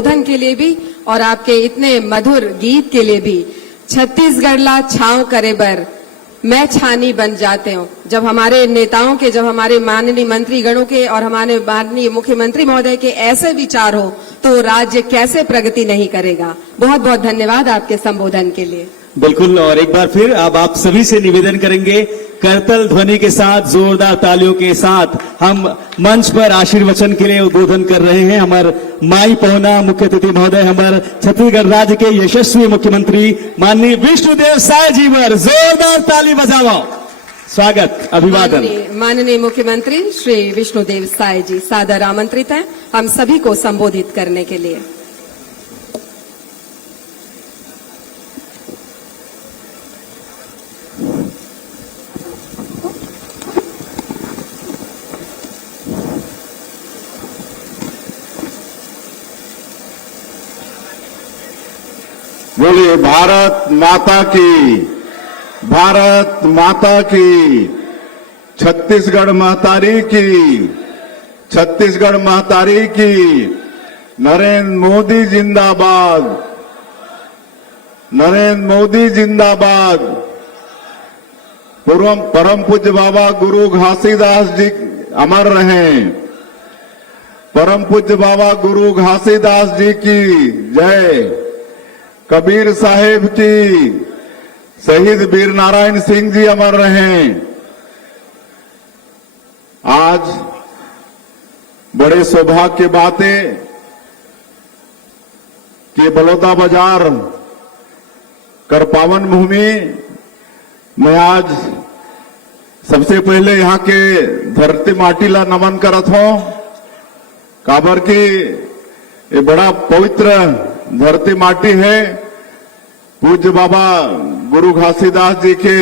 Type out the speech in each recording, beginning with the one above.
संबोधन के लिए भी और आपके इतने मधुर गीत के लिए भी। छत्तीसगढ़ ला छांव करे बर मैं छानी बन जाते हूँ। जब हमारे नेताओं के, जब हमारे माननीय मंत्री गणों के और हमारे माननीय मुख्यमंत्री महोदय के ऐसे विचार हो तो राज्य कैसे प्रगति नहीं करेगा। बहुत बहुत धन्यवाद आपके संबोधन के लिए। बिल्कुल, और एक बार फिर अब आप सभी से निवेदन करेंगे, करतल ध्वनि के साथ, जोरदार तालियों के साथ हम मंच पर आशीर्वचन के लिए उद्बोधन कर रहे हैं। हमारे माई पहुना मुख्य अतिथि महोदय, हमारे छत्तीसगढ़ राज्य के यशस्वी मुख्यमंत्री माननीय विष्णुदेव साय जी पर जोरदार ताली बजाओ। स्वागत, अभिवादन। माननीय मुख्यमंत्री श्री विष्णुदेव साय जी सादर आमंत्रित हैं हम सभी को संबोधित करने के लिए। बोलिए भारत माता की, भारत माता की, छत्तीसगढ़ महतारी की, छत्तीसगढ़ महतारी की, नरेंद्र मोदी जिंदाबाद, नरेंद्र मोदी जिंदाबाद। परम पूज्य बाबा गुरु घासीदास जी अमर रहें। परम पूज्य बाबा गुरु घासीदास जी की जय। कबीर साहेब की, शहीद वीर नारायण सिंह जी अमर रहें। आज बड़े सौभाग्य की बात है कि बलौदाबाजार कर पावन भूमि में आज सबसे पहले यहाँ के धरती माटी ला नमन करत हूं। काबर की ये बड़ा पवित्र धरती माटी है। पूज्य बाबा गुरु घासीदास जी के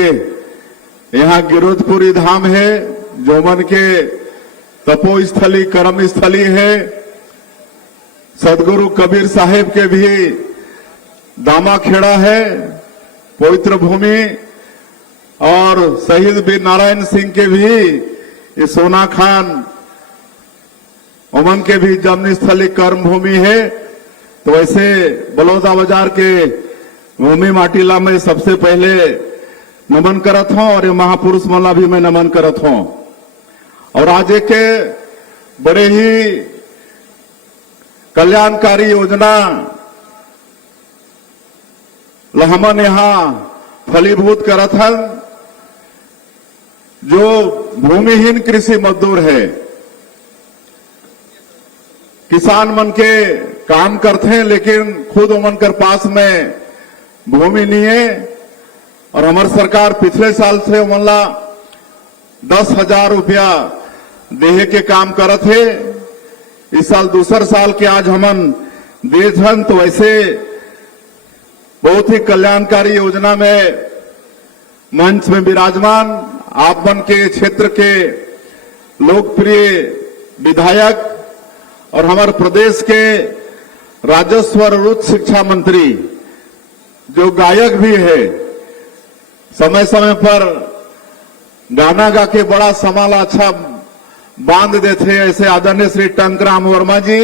यहाँ गिरोधपुरी धाम है, जो मन के तपोस्थली, कर्म स्थली है। सदगुरु कबीर साहेब के भी दामाखेड़ा है, पवित्र भूमि। और शहीद वीर नारायण सिंह के भी ये सोना खान उमन के भी जन्म स्थली कर्म भूमि है। तो वैसे बलौदाबाजार के भूमि माटीला में सबसे पहले नमन करत हूं और ये महापुरुष मला भी मैं नमन करत हूं। और आज एक बड़े ही कल्याणकारी योजना हमन यहां फलीभूत करत हन। जो भूमिहीन कृषि मजदूर है, किसान मन के काम करते हैं लेकिन खुद उमन कर पास में भूमि नहीं है। और हमारी सरकार पिछले साल से उमनला 10,000 रुपया देहे के काम करत है। इस साल दूसर साल के आज हमन दे हन। तो ऐसे बहुत ही कल्याणकारी योजना में मंच में विराजमान आप मन के क्षेत्र के लोकप्रिय विधायक और हमारे प्रदेश के राजस्व और उच्च शिक्षा मंत्री, जो गायक भी है, समय समय पर गाना गा के बड़ा समाल अच्छा बांध देते हैं, ऐसे आदरणीय श्री टंकराम वर्मा जी।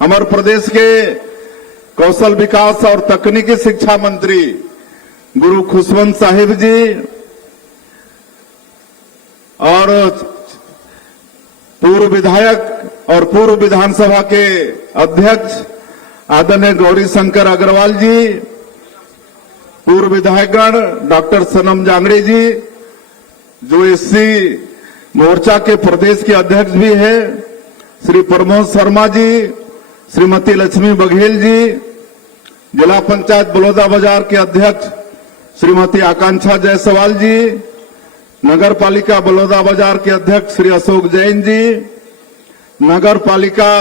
हमारे प्रदेश के कौशल विकास और तकनीकी शिक्षा मंत्री गुरु खुशवंत साहिब जी और पूर्व विधायक और पूर्व विधानसभा के अध्यक्ष आदरणीय गौरी शंकर अग्रवाल जी, पूर्व विधायकगण डॉक्टर सनम जांगड़े जी, जो एससी मोर्चा के प्रदेश के अध्यक्ष भी है, श्री प्रमोद शर्मा जी, श्रीमती लक्ष्मी बघेल जी, जिला पंचायत बलौदाबाजार के अध्यक्ष श्रीमती आकांक्षा जायसवाल जी, नगर पालिका बलौदाबाजार के अध्यक्ष श्री अशोक जैन जी, नगर पालिका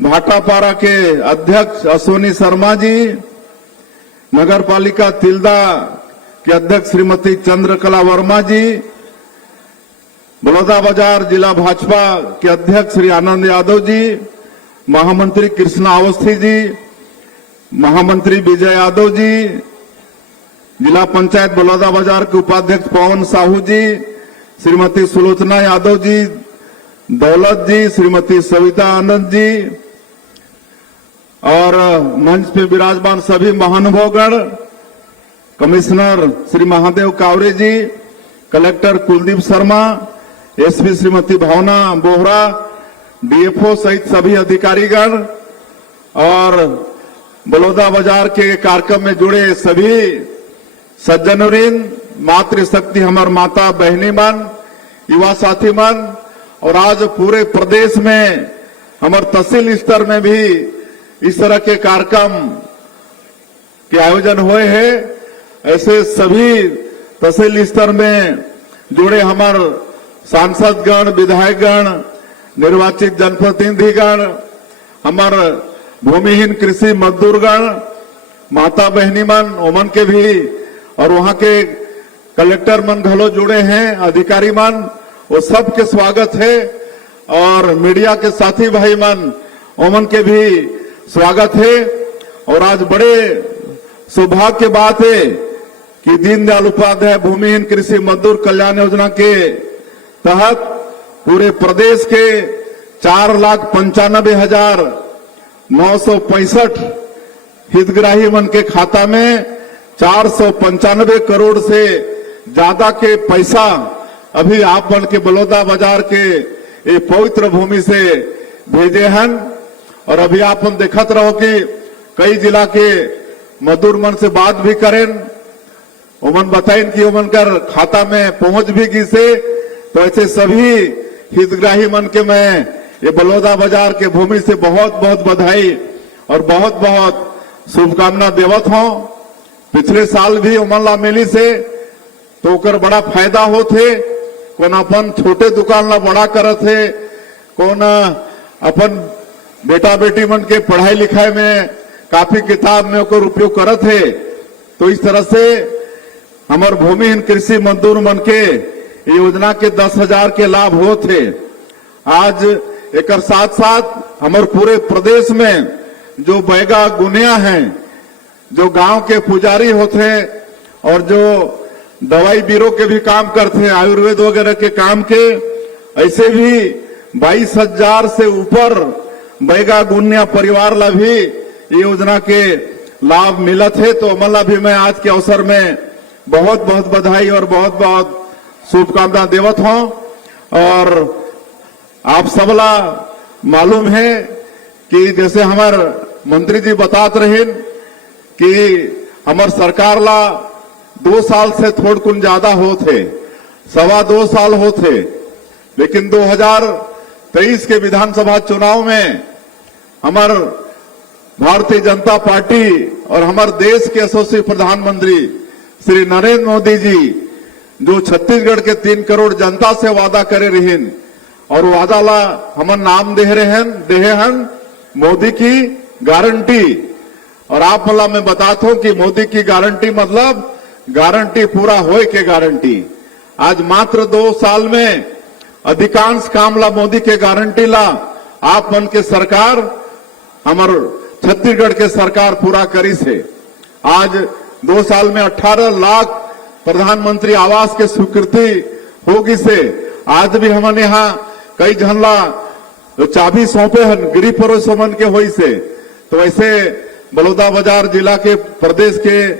भाटापारा के अध्यक्ष अश्वनी शर्मा जी, नगर पालिका तिल्दा के अध्यक्ष श्रीमती चंद्रकला वर्मा जी, बलौदाबाजार जिला भाजपा के अध्यक्ष श्री आनंद यादव जी, महामंत्री कृष्णा अवस्थी जी, महामंत्री विजय यादव जी, जिला पंचायत बलौदाबाजार के उपाध्यक्ष पवन साहू जी, श्रीमती सुलोचना यादव जी, दौलत जी, श्रीमती सविता आनंद जी, और मंच पे विराजमान सभी महानुभावगण, कमिश्नर श्री महादेव कावरे जी, कलेक्टर कुलदीप शर्मा, एसपी श्रीमती भावना बोहरा, डीएफओ सहित सभी अधिकारीगण और बलौदा बाजार के कार्यक्रम में जुड़े सभी सज्जनवृंद, मातृशक्ति हमार माता बहनी मन, युवा साथी मन, और आज पूरे प्रदेश में हमार तहसील स्तर में भी इस तरह के कार्यक्रम के आयोजन हुए हैं। ऐसे सभी तहसील स्तर में जुड़े हमार सांसदगण, विधायकगण, निर्वाचित जनप्रतिनिधिगण, हमार भूमिहीन कृषि मजदूरगण, माता बहनी मन, ओमन के भी, और वहां के कलेक्टर मन घलो जुड़े हैं, अधिकारी मन, वो सब के स्वागत है। और मीडिया के साथी भाई मन, ओमन के भी स्वागत है। और आज बड़े सौभाग्य की बात है कि दीनदयाल उपाध्याय भूमिहीन कृषि मजदूर कल्याण योजना के तहत पूरे प्रदेश के 4,95,965 हितग्राही मन के खाता में 495 करोड़ से ज्यादा के पैसा अभी आप मन के बलौदा बाजार के ये पवित्र भूमि से भेजे हैं। और अभी आप मन देखत रहो कि कई जिला के मजदूर मन से बात भी करें, ओमन बताइन कि ओमन कर खाता में पहुंच भी गई से। तो ऐसे सभी हितग्राही मन के मैं ये बलौदा बाजार के भूमि से बहुत बहुत बधाई और बहुत बहुत शुभकामना देवत हूं। पिछले साल भी ओमन ला मिली से तो ओकर बड़ा फायदा होते, कौन अपन छोटे दुकान ला बड़ा करत है, कौन अपन बेटा बेटी मन के पढ़ाई लिखाई में काफी किताब में ओकर उपयोग करत है। तो इस तरह से हमार भूमिहीन कृषि मजदूर मन के योजना के 10,000 के लाभ होते। आज एक साथ साथ हमारे पूरे प्रदेश में जो बैगा गुनिया हैं, जो गांव के पुजारी होते हैं और जो दवाई बीरो के भी काम करते हैं, आयुर्वेद वगैरह के काम के, ऐसे भी 22,000 से ऊपर बैगा गुनिया परिवार ला भी ये योजना के लाभ मिलत है। तो अमला भी मैं आज के अवसर में बहुत बहुत बधाई और बहुत बहुत शुभकामना देवत हूं। और आप सबला मालूम है कि जैसे हमारे मंत्री जी बतात रहे कि हमार सरकार ला 2 साल से थोड़ कुन ज्यादा होते, 2.25 साल होते, लेकिन 2023 के विधानसभा चुनाव में हमार भारतीय जनता पार्टी और हमारे देश के यशस्वी प्रधानमंत्री श्री नरेंद्र मोदी जी जो छत्तीसगढ़ के 3 करोड़ जनता से वादा करे रहीन, और वादा ला हमन नाम दे रहे हैं मोदी की गारंटी। और आप मला मैं बताता हूं कि मोदी की गारंटी मतलब गारंटी पूरा होए के गारंटी। आज मात्र 2 साल में अधिकांश काम ला मोदी के गारंटी ला आप मन के सरकार, हमार छत्तीसगढ़ के सरकार पूरा करी से। आज 2 साल में 18 लाख प्रधानमंत्री आवास के स्वीकृति होगी से। आज भी हमने यहाँ कई झनला चाबी सौंपे हैं गिरी परोसमन के होई से। तो ऐसे बलौदा बाजार जिला के प्रदेश के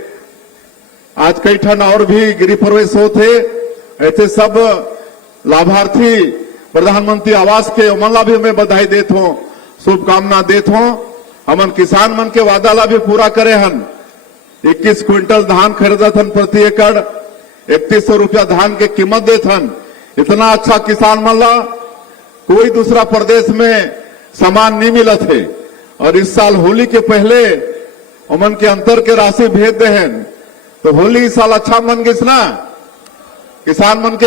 आज कई ठन और भी गिरी प्रवेश होते, ऐसे सब लाभार्थी प्रधानमंत्री आवास के अमला भी मैं बधाई देता हूं, शुभकामना देता हूं। हमन किसान मन के वादा ला भी पूरा करे हन। 21 क्विंटल धान खरीदत हन प्रति एकड़, 3100 रुपया धान के कीमत देत हन। इतना अच्छा किसान मन ला कोई दूसरा प्रदेश में सामान नहीं मिलत है। और इस साल होली के पहले उमन के अंतर के राशि भेज दे हैं। तो होली इस साल अच्छा मन गिस ना, किसान मन के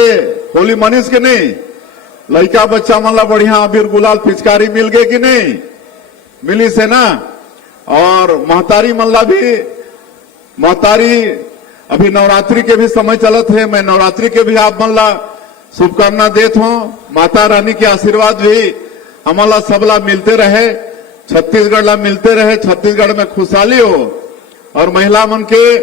होली मनीस के नहीं, लड़का बच्चा मन ला बढ़िया अबीर गुलाल पिचकारी मिल गए कि नहीं मिली से ना। और महतारी मन ला भी, महतारी अभी नवरात्रि के भी समय चलत है, मैं नवरात्रि के भी आप मन ला शुभकामना देता हूं। माता रानी के आशीर्वाद भी हमारा सबला मिलते रहे, छत्तीसगढ़ ला मिलते रहे, छत्तीसगढ़ में खुशहाली हो। और महिला मन के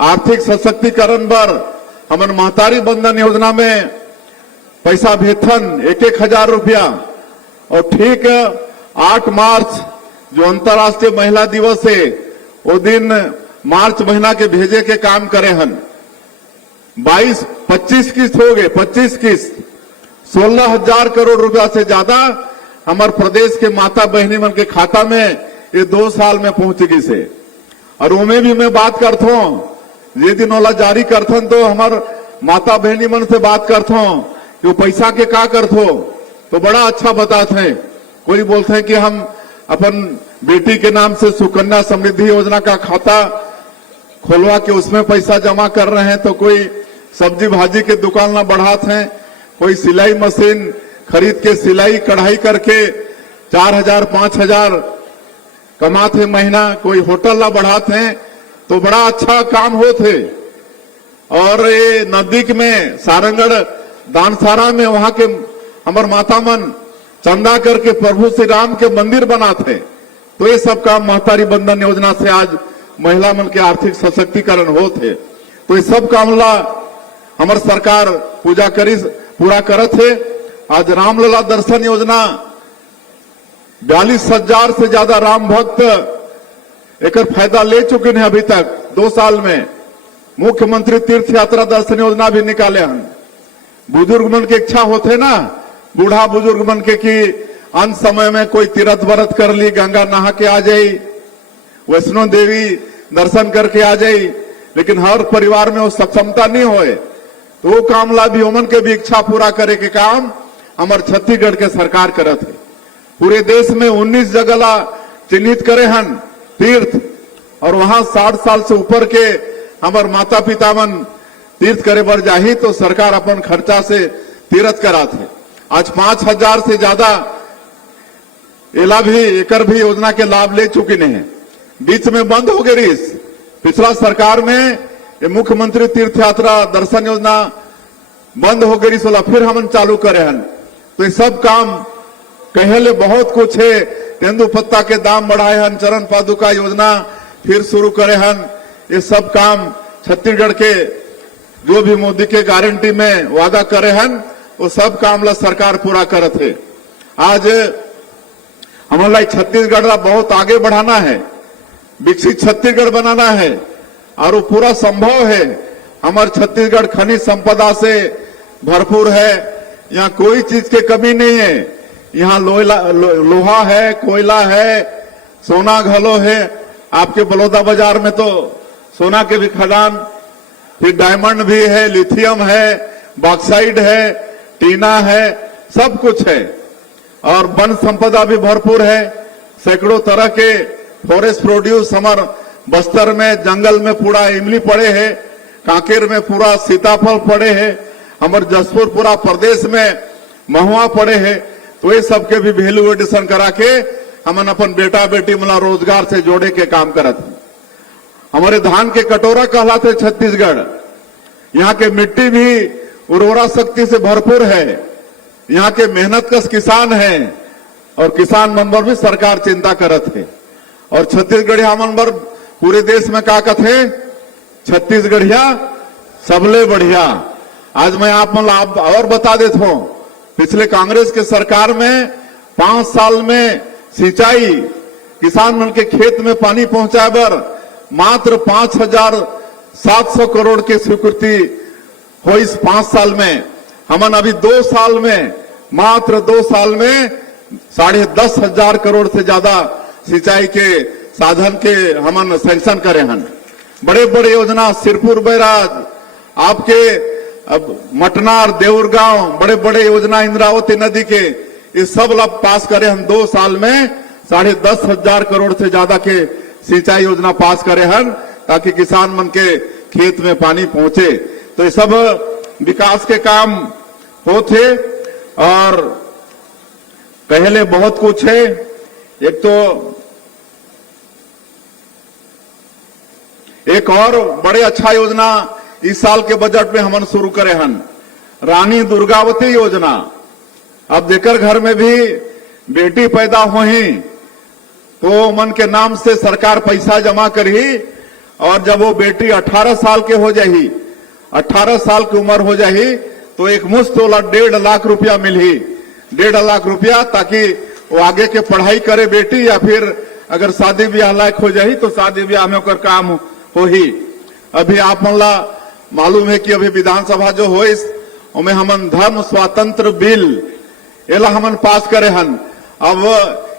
आर्थिक सशक्तिकरण पर हमन महतारी बंधन योजना में पैसा भेजन 1,000 रुपया। और ठीक 8 मार्च जो अंतर्राष्ट्रीय महिला दिवस है वो दिन मार्च महीना के भेजे के काम करे हन। 25 किस्त हो गए, 25 किस्त 16,000 करोड़ रुपया से ज्यादा हमारे प्रदेश के माता बहनी मन के खाता में ये 2 साल में पहुंच गई से। और उनमें भी मैं बात करता हूं, ये दिन वाला जारी करथन तो हमार माता बहनी मन से बात करता हूं कि वो पैसा के का करथो, तो बड़ा अच्छा बताते हैं। कोई बोलते हैं कि हम अपन बेटी के नाम से सुकन्या समृद्धि योजना का खाता खोलवा के उसमें पैसा जमा कर रहे हैं, तो कोई सब्जी भाजी के दुकान ना बढ़ाते हैं, कोई सिलाई मशीन खरीद के सिलाई कढ़ाई करके 4,000 5,000 कमाते महीना, कोई होटल ला बढ़ाते हैं, तो बड़ा अच्छा काम होते। और ये नजदीक में सारंगढ़ दानसारा में वहां के हमार माता मन चंदा करके प्रभु श्री राम के मंदिर बनाते, तो ये सब काम महतारी बंधन योजना से आज महिला मन के आर्थिक सशक्तिकरण होते। तो ये सब काम ला हमार सरकार पूरा करत है। आज रामलला दर्शन योजना 42,000 से ज्यादा राम भक्त एक फायदा ले चुके हैं अभी तक 2 साल में। मुख्यमंत्री तीर्थ यात्रा दर्शन योजना भी निकाले हैं। बुजुर्ग मन की इच्छा होते ना, बूढ़ा बुजुर्ग मन के कि अंत समय में कोई तीर्थ व्रत कर ली, गंगा नहा के आ जाई, वैष्णो देवी दर्शन करके आ जाई, लेकिन हर परिवार में वो सक्षमता नहीं होए, तो वो काम ला भी ओमन के भी इच्छा पूरा करे के काम हमारे छत्तीसगढ़ के सरकार करत है। पूरे देश में 19 जगह ला चिन्हित करे हन तीर्थ, और वहां 60 साल से ऊपर के हमारे माता पिता मन तीर्थ करे बर जाही तो सरकार अपन खर्चा से तीर्थ कराते। आज 5,000 से ज्यादा एकर भी योजना के लाभ ले चुके हैं। बीच में बंद हो गई पिछला सरकार में ये मुख्यमंत्री तीर्थ यात्रा दर्शन योजना बंद हो गई, सोला फिर हम चालू करे हन। तो ये सब काम कहले बहुत कुछ है। तेंदु पत्ता के दाम बढ़ाए हन, चरण पादुका योजना फिर शुरू करे हन। ये सब काम छत्तीसगढ़ के जो भी मोदी के गारंटी में वादा करे हन वो सब काम ला सरकार पूरा करत है। आज हमारा छत्तीसगढ़ ला बहुत आगे बढ़ाना है, विकसित छत्तीसगढ़ बनाना है, और वो पूरा संभव है। हमारे छत्तीसगढ़ खनिज संपदा से भरपूर है, यहाँ कोई चीज की कमी नहीं है। यहाँ लोहा है, कोयला है, सोना घलो है। आपके बलौदा बाजार में तो सोना के भी खदान, फिर डायमंड भी है, लिथियम है, बॉक्साइड है, टीना है, सब कुछ है। और वन संपदा भी भरपूर है। सैकड़ों तरह के फॉरेस्ट प्रोड्यूस हमारे बस्तर में जंगल में पूरा इमली पड़े है, कांकेर में पूरा सीताफल पड़े है, हमारे जसपुर पूरा प्रदेश में महुआ पड़े है। तो ये सबके भी वैल्यू एडिशन करा के हमन अपन बेटा बेटी मला रोजगार से जोड़े के काम करत। हमारे धान के कटोरा कहलाते छत्तीसगढ़। यहाँ के मिट्टी भी उर्वरा शक्ति से भरपूर है। यहाँ के मेहनत कश किसान है, और किसान मन बर भी सरकार चिंता करत है। और छत्तीसगढ़िया मन बर पूरे देश में का कथे, छत्तीसगढ़िया सबले बढ़िया। आज मैं आप मन और बता देता हूं, पिछले कांग्रेस के सरकार में 5 साल में सिंचाई किसान मन के खेत में पानी पहुंचाए बर मात्र 5,700 करोड़ की स्वीकृति हो। इस 5 साल में हमन अभी 2 साल में, मात्र 2 साल में 10,500 करोड़ से ज्यादा सिंचाई के साधन के हमन सैंक्शन करे हन। बड़े बड़े योजना सिरपुर बैराज, आपके मटनार देउरगांव, बड़े बड़े योजना इंद्रावती नदी के, ये सब लाभ पास करे हम 2 साल में 10,500 करोड़ से ज्यादा के सिंचाई योजना पास करे हन, ताकि किसान मन के खेत में पानी पहुंचे। तो ये सब विकास के काम होते। और पहले बहुत कुछ है। एक तो एक और बड़े अच्छा योजना इस साल के बजट में हमन शुरू करे हन, रानी दुर्गावती योजना। अब जेकर घर में भी बेटी पैदा होही तो मन के नाम से सरकार पैसा जमा करही, और जब वो बेटी 18 साल के हो जाही, 18 साल की उम्र हो जाही, तो एक मुश्त वाला 1.5 लाख रुपया मिलही। 1.5 लाख रुपया, ताकि वो आगे के पढ़ाई करे बेटी, या फिर अगर शादी ब्याह लायक हो जाही तो शादी ब्याह में ओकर काम हो ही। अभी आप मला मालूम है कि अभी विधानसभा जो हो इस उमें हमन धर्म स्वातंत्र बिल एला हमन पास करे हन। अब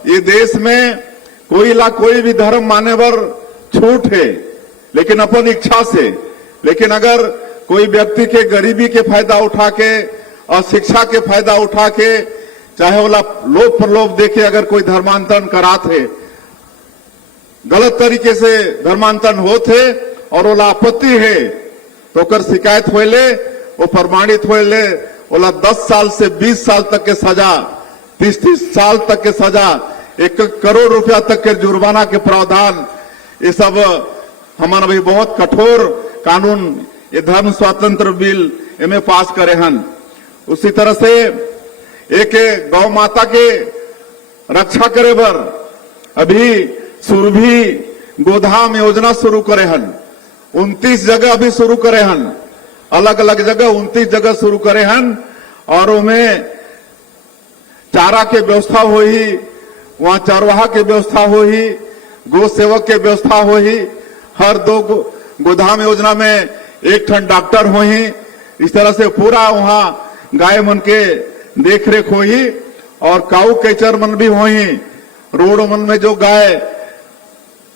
ये देश में कोई भी धर्म माने बर छूट है, लेकिन अपन इच्छा से। लेकिन अगर कोई व्यक्ति के गरीबी के फायदा उठा के और शिक्षा के फायदा उठा के, चाहे वाला लोभ प्रलोभ देके अगर कोई धर्मांतरण करात है, गलत तरीके से धर्मांतरण होते और ओला आपत्ति है तो ओकर शिकायत होले, वो प्रमाणित होले, ओला 10 साल से 20 साल तक के सजा, 30 साल तक के सजा, 1 करोड़ रुपया तक के जुर्माना के प्रावधान, ये सब हमारा भी बहुत कठोर कानून ये धर्म स्वातंत्र बिल इनमें पास करे हन। उसी तरह से एक गौ माता के रक्षा करे बर अभी सुरभि गोधाम योजना शुरू करे हन। 29 जगह अभी शुरू करे हन, अलग अलग जगह 29 जगह शुरू करे हन। और उनमें चारा के व्यवस्था हो ही, वहां चरवाहा के व्यवस्था हो ही, गो सेवक के व्यवस्था हो ही, हर 2 गोधाम योजना में 1 ठन डॉक्टर हो ही। इस तरह से पूरा वहां गाय मन के देख रेख हो ही और काऊ केचर मन भी हो ही। रोड मन में जो गाय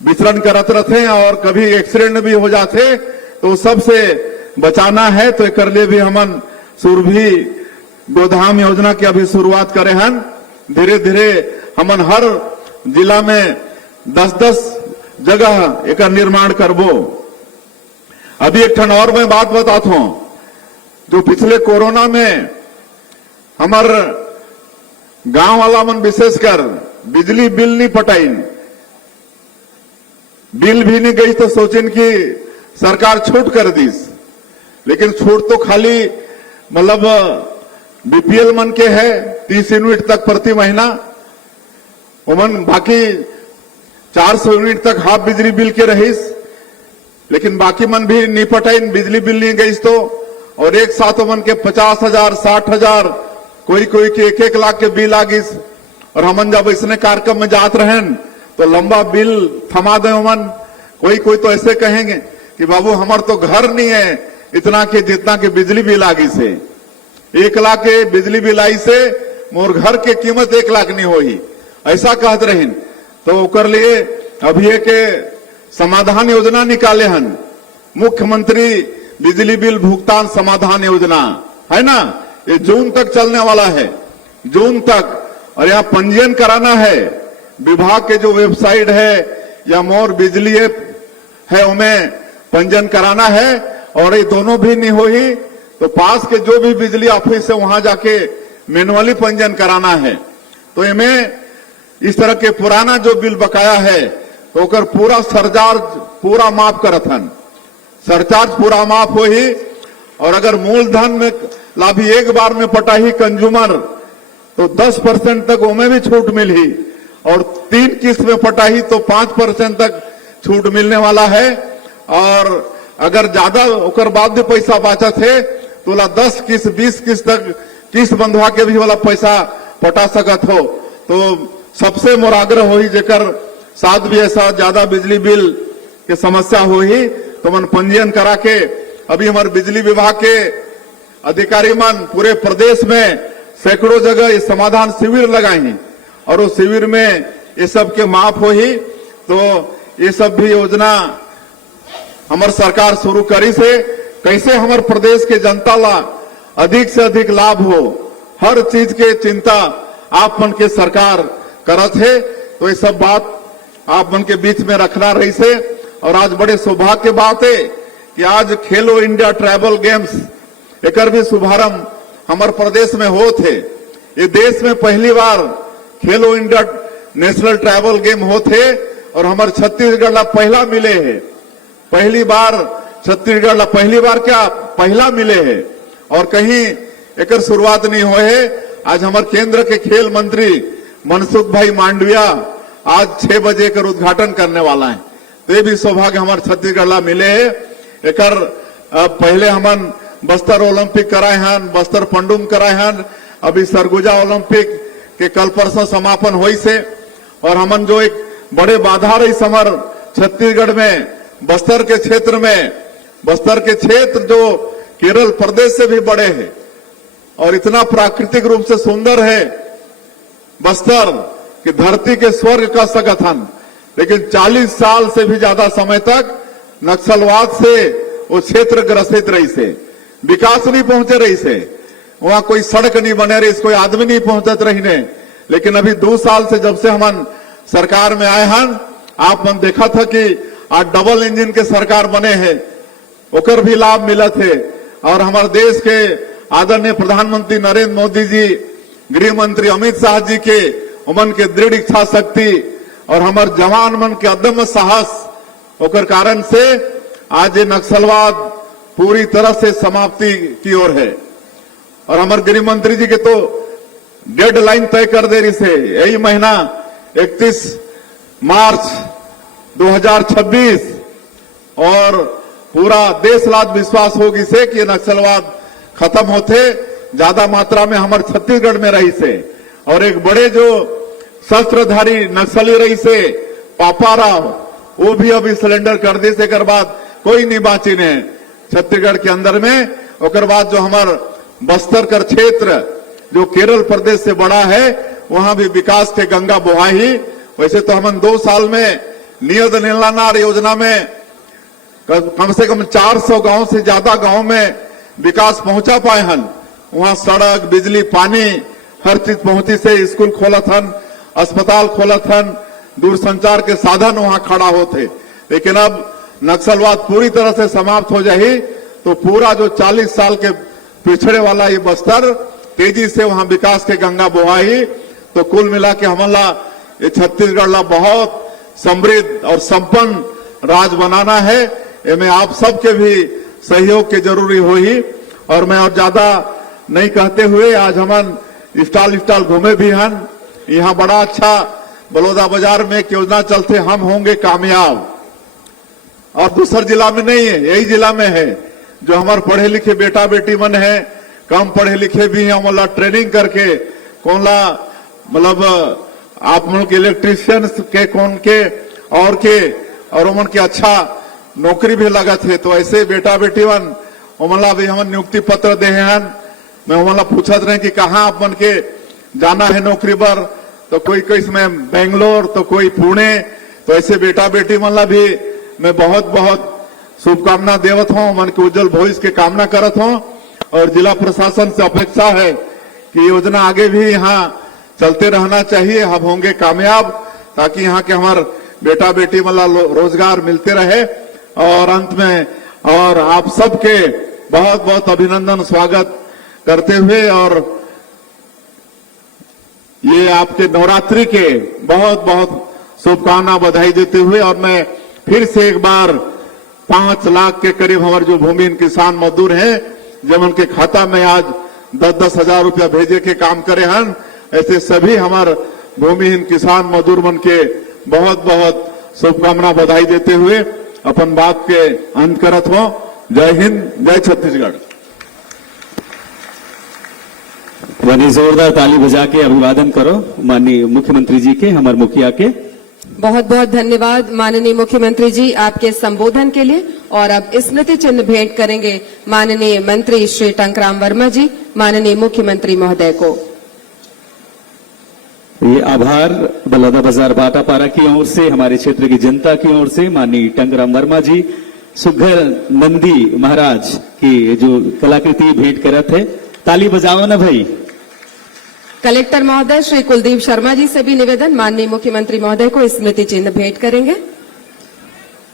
विचरण करत रहते और कभी एक्सीडेंट भी हो जाते तो सबसे बचाना है, तो एक लिए भी हमन सुरभि गोधाम योजना की अभी शुरुआत करे हन। धीरे धीरे हमन हर जिला में 10-10 जगह एक निर्माण करबो। अभी एक ठन और मैं बात बताता हूं, जो पिछले कोरोना में हमार गांव वाला मन विशेषकर बिजली बिल नहीं पटाइन, बिल भी नहीं गई तो सोचिन कि सरकार छूट कर दीस। लेकिन छूट तो खाली मतलब बीपीएल मन के है 30 यूनिट तक प्रति महीना, उमन बाकी 400 यूनिट तक हाफ बिजली बिल के रहीस। लेकिन बाकी मन भी नहीं पटाइन, बिजली बिल नहीं गई तो, और एक साथ उमन के 50,000 60,000 कोई के 1-1 लाख के बिल आ गिस। और हमन जब इसने कार्यक्रम में जात रहें तो लंबा बिल थमा दे उमन। कोई तो ऐसे कहेंगे कि बाबू हमार तो घर नहीं है इतना के जितना के बिजली बिल आ गई से, 1 लाख के बिजली बिल आई से मोर घर के कीमत 1 लाख नहीं होई, ऐसा कहते रहें। तो ओकर लिए अभी एक समाधान योजना निकाले हन, मुख्यमंत्री बिजली बिल भुगतान समाधान योजना है ना। ये जून तक चलने वाला है, जून तक। और यहाँ पंजीयन कराना है, विभाग के जो वेबसाइट है या मोर बिजली ऐप है उनमें पंजीयन कराना है। और ये दोनों भी नहीं हो ही तो पास के जो भी बिजली ऑफिस है वहां जाके मैनुअली पंजीयन कराना है। तो इनमें इस तरह के पुराना जो बिल बकाया है तो ओकर पूरा सरचार्ज पूरा माफ करत हन, सरचार्ज पूरा माफ हो ही। और अगर मूलधन में लाभी एक बार में पटाही कंज्यूमर तो 10% तक उनमें भी छूट मिली, और 3 किस्त में पटाही तो 5% तक छूट मिलने वाला है। और अगर ज्यादा ओकर बाद भी पैसा बाचत है तो 10 किस्त 20 किस्त तक किस्त बंधवा के भी वाला पैसा पटा सकत हो। तो सबसे मोर आग्रह हो ही जेकर साथ भी ऐसा ज्यादा बिजली बिल के समस्या हो ही तो मन पंजीयन करा के। अभी हमारे बिजली विभाग के अधिकारी मन पूरे प्रदेश में सैकड़ों जगह ये समाधान शिविर लगाई और उस शिविर में ये सब के माफ हो ही। तो ये सब भी योजना हमार सरकार शुरू करी से कैसे हमारे प्रदेश के जनता ला अधिक से अधिक लाभ हो, हर चीज के चिंता आप मन के सरकार करत है। तो ये सब बात आप मन के बीच में रखना रही से। और आज बड़े सौभाग्य की बात है कि आज खेलो इंडिया ट्राइबल गेम्स एक भी शुभारंभ हमारे प्रदेश में हो थे। ये देश में पहली बार खेलो इंडिया नेशनल ट्राइबल गेम हो थे और हमारे छत्तीसगढ़ ला पहला मिले है। पहली बार छत्तीसगढ़ ला पहली बार क्या पहला मिले है और कहीं एक शुरुआत नहीं हुए है। आज हमारे केंद्र के खेल मंत्री मनसुख भाई मांडविया आज 6 बजे का उद्घाटन करने वाला है। तो ये भी सौभाग्य हमारे छत्तीसगढ़ ला मिले है। एक पहले हमन बस्तर ओलंपिक कराए हन, बस्तर पंडुम कराए हन, अभी सरगुजा ओलंपिक के कल परसों समापन हुई से। और हमन जो एक बड़े बाधा रही समर छत्तीसगढ़ में, बस्तर के क्षेत्र में। बस्तर के क्षेत्र जो केरल प्रदेश से भी बड़े हैं और इतना प्राकृतिक रूप से सुंदर है बस्तर कि धरती के स्वर्ग का संगठन, लेकिन 40 साल से भी ज्यादा समय तक नक्सलवाद से वो क्षेत्र ग्रसित रही से, विकास नहीं पहुंचे रही से, वहां कोई सड़क नहीं बने रही, कोई आदमी नहीं पहुंचत रही ने। लेकिन अभी 2 साल से जब से हम सरकार में आए हैं, आप मन देखा था कि आज डबल इंजन के सरकार बने हैं, ओकर भी लाभ मिला थे। और हमारे देश के आदरणीय प्रधानमंत्री नरेंद्र मोदी जी, गृह मंत्री अमित शाह जी के उमन के दृढ़ इच्छा शक्ति और हमारे जवान मन के अदम्य साहस ओकर कारण से आज ये नक्सलवाद पूरी तरह से समाप्ति की ओर है। और हमारे गृह मंत्री जी के तो डेडलाइन तय कर दे रही से, यही महीना 31 मार्च 2026 और पूरा देश लाद विश्वास होगी से कि नक्सलवाद खत्म होते ज्यादा मात्रा में हमारे छत्तीसगढ़ में रही से। और एक बड़े जो शस्त्रधारी नक्सली रही से पापा राव, वो भी अभी सिलेंडर कर दी से कर बाद कोई नहीं बाची ने छत्तीसगढ़ के अंदर में। और बाद जो हमार बस्तर कर क्षेत्र जो केरल प्रदेश से बड़ा है, वहां भी विकास के गंगा बहाई। वैसे तो हम 2 साल में नियत नीलानार योजना में कम से कम 400 गांव से ज्यादा गांव में विकास पहुंचा पाए हन। वहां सड़क, बिजली, पानी हर चीज पहुंची से, स्कूल खोलत हन, अस्पताल खोलत हन, दूरसंचार के साधन वहां खड़ा होते। लेकिन अब नक्सलवाद पूरी तरह से समाप्त हो जाए तो पूरा जो 40 साल के पिछड़े वाला ये बस्तर तेजी से वहां विकास के गंगा बहाई। तो कुल मिला के हमला ये छत्तीसगढ़ ला बहुत समृद्ध और संपन्न राज बनाना है। इसमें आप सबके भी सहयोग के जरूरी हो ही। और मैं और ज्यादा नहीं कहते हुए आज हम स्टॉल घूमे भी हन। यहाँ बड़ा अच्छा बलौदा बाजार में एक योजना चलते, हम होंगे कामयाब। और दूसर जिला में नहीं है, यही जिला में है। जो हमारे पढ़े लिखे बेटा बेटी मन है, कम पढ़े लिखे भी हैं, मतलब ट्रेनिंग करके कौन ला मतलब आप लोग के इलेक्ट्रीशियन के कौन के और उमन के अच्छा नौकरी भी लगा थे। तो ऐसे बेटा बेटी मन उमला भी हम नियुक्ति पत्र दे हन। मैं उमला पूछत रहे कि कहाँ आप मन के जाना है नौकरी पर, तो कोई इसमें बेंगलोर, तो कोई पुणे। तो ऐसे बेटा बेटी मन ला भी मैं बहुत बहुत शुभकामना देवत हूँ, मन के उज्जवल भविष्य के कामना करत हूँ। और जिला प्रशासन से अपेक्षा है कि योजना आगे भी यहाँ चलते रहना चाहिए, हम होंगे कामयाब, ताकि यहाँ के हमारे बेटा बेटी मतलब रोजगार मिलते रहे। और अंत में और आप सबके बहुत बहुत अभिनंदन स्वागत करते हुए और ये आपके नवरात्रि के बहुत बहुत शुभकामना बधाई देते हुए, और मैं फिर से एक बार 5 लाख के करीब हमारे जो भूमिहीन किसान मजदूर हैं, जब उनके खाता में आज 10-10 हजार रुपया भेजे के काम करे हन, ऐसे सभी हमारे भूमिहीन किसान मजदूर मन के बहुत बहुत शुभकामना बधाई देते हुए अपन बात के अंत करत हो। जय हिंद, जय छत्तीसगढ़। यानी जोरदार ताली बजा के अभिवादन करो माननीय मुख्यमंत्री जी के, हमारे मुखिया के। बहुत बहुत धन्यवाद माननीय मुख्यमंत्री जी आपके संबोधन के लिए। और अब स्मृति चिन्ह भेंट करेंगे माननीय मंत्री श्री टंकराम वर्मा जी माननीय मुख्यमंत्री महोदय को। ये आभार बलौदा बाजार बाटापारा की ओर से, हमारे क्षेत्र की जनता की ओर से माननीय टंकराम वर्मा जी सुघर नंदी महाराज की जो कलाकृति भेंट करत है। ताली बजाओ ना भाई। कलेक्टर महोदय श्री कुलदीप शर्मा जी से भी निवेदन, माननीय मुख्यमंत्री महोदय को स्मृति चिन्ह भेंट करेंगे।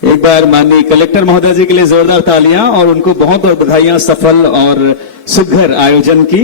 एक बार माननीय कलेक्टर महोदय जी के लिए जोरदार तालियां और उनको बहुत बहुत बधाइयां सफल और सुघर आयोजन की।